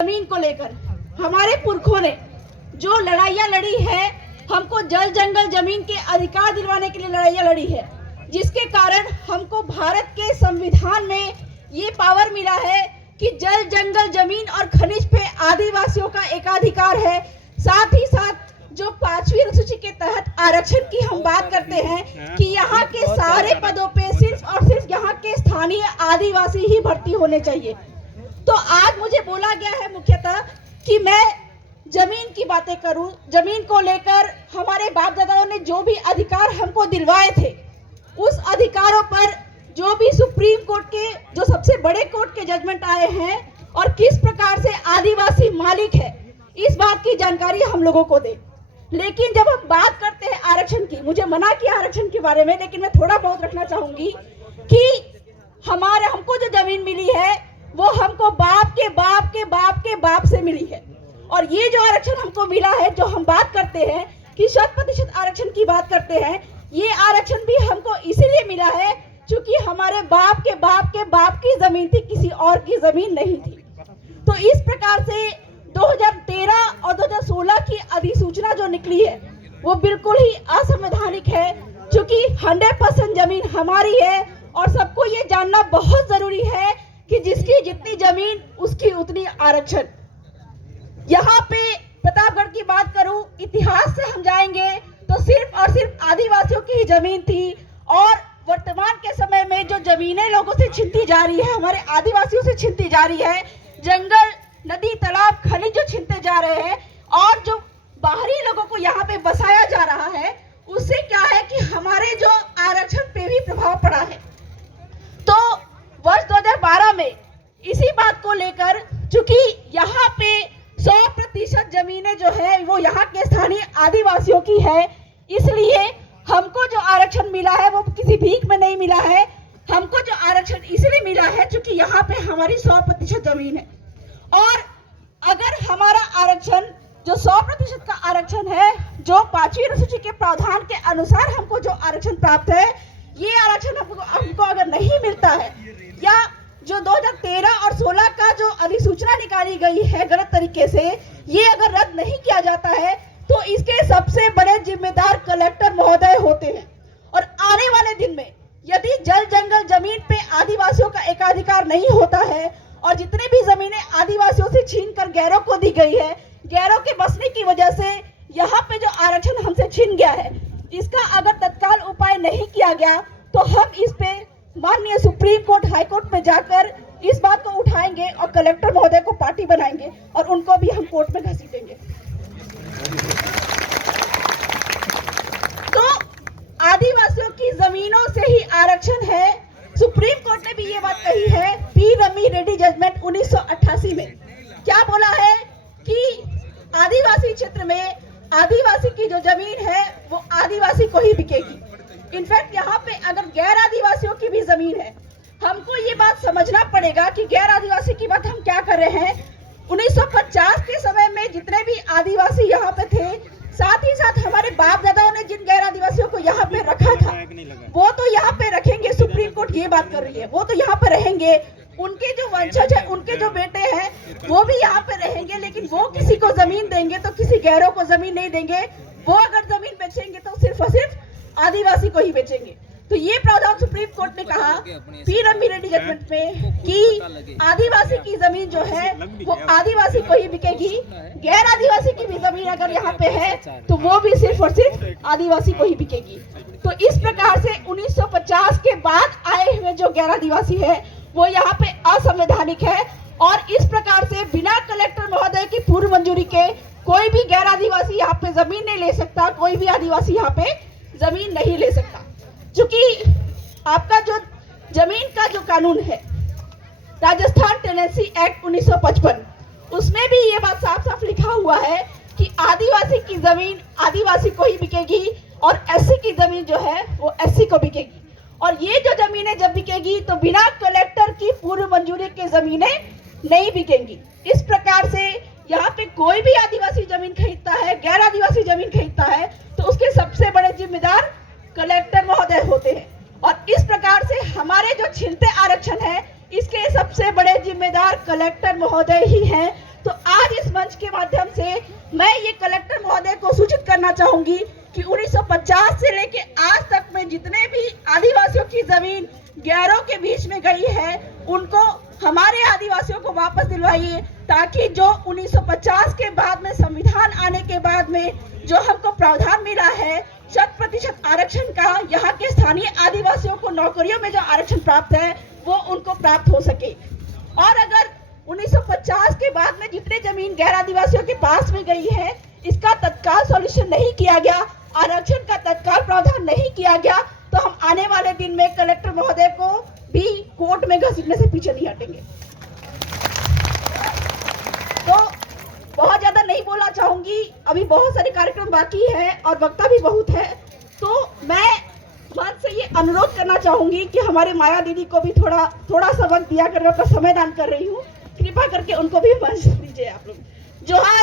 जमीन को लेकर हमारे पुरखों ने जो लड़ाइयाँ लड़ी है, हमको जल जंगल जमीन के अधिकार दिलवाने के लिए लड़ाइयाँ लड़ी है, जिसके कारण हमको भारत के संविधान में ये पावर मिला है कि जल जंगल जमीन और खनिज पे आदिवासियों का एकाधिकार है। साथ ही साथ जो 5वीं अनुसूची के तहत आरक्षण की हम बात करते हैं कि यहाँ के सारे पदों पे सिर्फ और सिर्फ यहाँ के स्थानीय आदिवासी ही भर्ती होने चाहिए। तो आज मुझे बोला गया है मुख्यतः कि मैं जमीन की बातें करूं। जमीन को लेकर हमारे बाप दादाओं ने जो भी अधिकार हमको दिलवाए थे, उस अधिकारों पर जो भी सुप्रीम कोर्ट के जो सबसे बड़े कोर्ट के जजमेंट आए हैं और किस प्रकार से आदिवासी मालिक है, इस बात की जानकारी हम लोगों को दे। लेकिन जब हम बात करते हैं आरक्षण की, मुझे मना किया आरक्षण के बारे में, लेकिन मैं थोड़ा बहुत रखना चाहूंगी कि हमको जो जमीन मिली है वो हमको बाप के बाप के बाप के बाप से मिली है। और ये जो आरक्षण हमको मिला है, जो हम बात करते हैं कि 100% आरक्षण की बात करते हैं, ये आरक्षण भी हमको इसीलिए मिला है क्योंकि हमारे बाप के बाप की जमीन थी, किसी और की जमीन नहीं थी। तो इस प्रकार से 2013 और 2016 की अधिसूचना जो निकली है वो बिल्कुल ही असंवैधानिक है, क्योंकि 100% जमीन हमारी है। और सबको ये जानना बहुत जरूरी है कि जिसकी जितनी जमीन उसकी उतनी आरक्षण। यहाँ पे प्रतापगढ़ की बात करूं, इतिहास से हम जाएंगे तो सिर्फ और सिर्फ आदिवासियों की ही जमीन थी। और वर्तमान के समय में जो जमीनें लोगों से छीनती जा रही है, हमारे आदिवासियों से छीनती जा रही है, जंगल, नदी, तालाब, खनिज जो छीनते जा रहे हैं और जो बाहरी लोगों को यहाँ पे बसाया जा रहा है, उससे क्या है कि हमारे जो आरक्षण पे भी प्रभाव पड़ा है। तो वर्ष 2012 में इसी बात को लेकर, चूंकि यहाँ पे 100% जमीनें जो है वो यहाँ के स्थानीय आदिवासियों की है, इसलिए हमको जो आरक्षण मिला है वो किसी भीख में नहीं मिला है। हमको जो आरक्षण इसलिए मिला है क्योंकि यहाँ पे हमारी 100% जमीन है। और अगर हमारा आरक्षण जो 100% का आरक्षण है, जो 5वीं अनुसूची के प्रावधान के अनुसार हमको जो आरक्षण प्राप्त है, ये आरक्षण हमको अगर नहीं मिलता है, या जो 2013 और 16 का जो अधिसूचना निकाली गई है गलत तरीके से, ये अगर रद्द नहीं किया जाता है तो इसके सबसे बड़े जिम्मेदार कलेक्टर महोदय होते हैं। और आने वाले दिन में यदि जल जंगल जमीन पे आदिवासियों का एकाधिकार नहीं होता है और जितने भी जमीनें आदिवासियों से छीन कर गैरों को दी गई है, गैरों के बसने की वजह से यहाँ पे जो आरक्षण हमसे छीन गया है, इसका अगर तत्काल उपाय नहीं किया गया तो हम इस पे माननीय सुप्रीम कोर्ट, हाई कोर्ट में जाकर इस बात को उठाएंगे और कलेक्टर महोदय को पार्टी बनाएंगे और उनको भी हम कोर्ट में घसीटेंगे। तो आदिवासियों की जमीनों से ही आरक्षण है। सुप्रीम कोर्ट ने भी ये बात कही है, पी रमी रेड्डी जजमेंट 1988 में क्या बोला है कि आदिवासी क्षेत्र में आदिवासी की जो जमीन है वो आदिवासी को ही बिकेगी। इनफैक्ट यहाँ पे अगर गैर आदिवासियों की भी जमीन है, हमको ये बात समझना पड़ेगा कि गैर आदिवासी की बात हम क्या कर रहे हैं। 1950 के समय में जितने भी आदिवासी यहाँ पे थे, साथ ही साथ हमारे बाप दादाओं ने जिन गैर आदिवासियों को यहाँ पे रखा था, वो तो यहाँ पे रखेंगे। सुप्रीम कोर्ट ये बात कर रही है, वो तो यहाँ पे रहेंगे। उनके जो वंशज है, उनके जो बेटे हैं, वो भी यहाँ पे रहेंगे। लेकिन वो किसी को जमीन देंगे तो किसी गैरों को जमीन नहीं देंगे। वो अगर जमीन बेचेंगे तो सिर्फ और सिर्फ आदिवासी को ही बेचेंगे। तो ये प्रावधान सुप्रीम कोर्ट ने कहा पी रमी रेड्डी जजमेंट में कि आदिवासी की जमीन जो है वो आदिवासी को ही बिकेगी। गैर आदिवासी की भी जमीन अगर यहाँ पे है तो वो भी सिर्फ और सिर्फ आदिवासी को ही बिकेगी। तो इस प्रकार से 1950 के बाद आए हुए जो गैर आदिवासी है वो यहाँ पे असंवैधानिक है। और इस प्रकार से बिना कलेक्टर महोदय की पूर्व मंजूरी के कोई भी गैर आदिवासी यहाँ पे जमीन नहीं ले सकता, कोई भी आदिवासी यहाँ पे जमीन नहीं ले सकता। क्योंकि आपका जो जमीन का जो कानून है, राजस्थान टेनेंसी एक्ट 1955, उसमें भी ये बात साफ साफ लिखा हुआ है कि आदिवासी की जमीन आदिवासी को ही बिकेगी और एससी की जमीन जो है वो एससी को बिकेगी। और ये जो जमीनें जब बिकेगी तो बिना कलेक्टर की पूर्व मंजूरी के जमीनें नहीं बिकेंगी। इस प्रकार से यहाँ पे कोई भी आदिवासी जमीन खरीदता है, गैर आदिवासी जमीन खरीदता है, तो उसके सबसे बड़े जिम्मेदार कलेक्टर महोदय होते हैं। और इस प्रकार से हमारे जो छीनते आरक्षण है, इसके सबसे बड़े जिम्मेदार कलेक्टर महोदय ही हैं। तो मंच के माध्यम से मैं ये कलेक्टर महोदय को सूचित करना चाहूंगी कि 1950 से लेके आज तक में जितने भी आदिवासियों की जमीन गैरों के बीच में गई है, उनको हमारे आदिवासियों को वापस दिलवाइए, ताकि जो 1950 के बाद में संविधान आने के बाद में जो हमको प्रावधान मिला है 100% आरक्षण का, यहाँ के स्थानीय आदिवासियों को नौकरियों में जो आरक्षण प्राप्त है वो उनको प्राप्त हो सके। और अगर 1950 के बाद में जितने जमीन गैर आदिवासियों के पास में गई है, इसका तत्काल सॉल्यूशन नहीं किया गया, आरक्षण का तत्काल प्रावधान नहीं किया गया, तो हम आने वाले दिन में कलेक्टर महोदय को भी कोर्ट में घसीटने से पीछे नहीं हटेंगे। तो बहुत ज्यादा नहीं बोलना चाहूंगी, अभी बहुत सारे कार्यक्रम बाकी है और वक्ता भी बहुत है, तो मैं मंच से ये अनुरोध करना चाहूंगी कि हमारे माया दीदी को भी थोड़ा सा वक्त दिया कर, अपना समय दान कर रही हूँ, कृपा करके उनको भी मंच दीजिए आप लोग। जोहार।